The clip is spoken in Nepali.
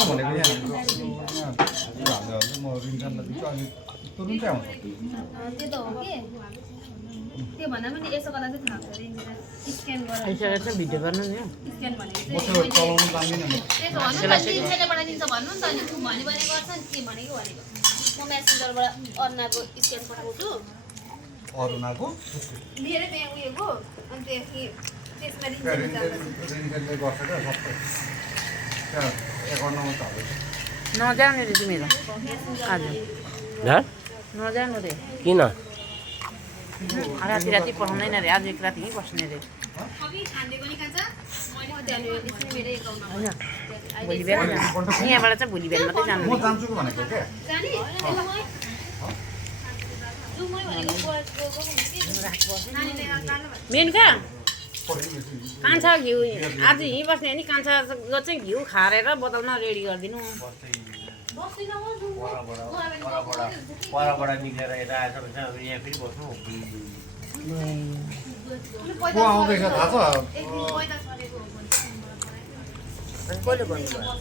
भनेको यहाँ म रिन्टनलाई दिन्छु अनि तुरुन्तै आउँछ त्यो त हो के त्यो भन्दा पनि यसो गर्दा चाहिँ थाहा हुन्छ स्क्यान गरेर यसरी चाहिँ भिडियो गर्नु नि स्क्यान भनेको म त्यो चलाउनु जान्दिनँ नि त्यसो भन्नु न दिन्छले पठाइदिन्छ भन्नु नि त अनि भने गर्छ नि के भनेको म मेसेन्जरबाट अर्नाको स्क्यान पठाउँछु अरुणाको मेरो त्यहाँ उयोको अनि त्यसमा रिन्टनले गर्छ क्या सबै त्यहाँ एकाउन्टमा त हाल्छ नजानु रे तिमी त आज नजानु रे किन राति राति पठाउँदैन रे आज एक राति यहीँ बस्ने रे होइन भोलि बिहान यहाँबाट चाहिँ भोलि बिहान मात्रै जानु म जान्छु भनेको क्या मेनुका कान्छा घिउ आज यहीँ बस्ने नि कान्छाको चाहिँ घिउ खारेर बोतलमा रेडी गरिदिनु परबाट निक्लेर यता आएछ भने चाहिँ अब यहाँ फेरि बस्नु को आउँदैछ थाहा छ कसले भन्नुभयो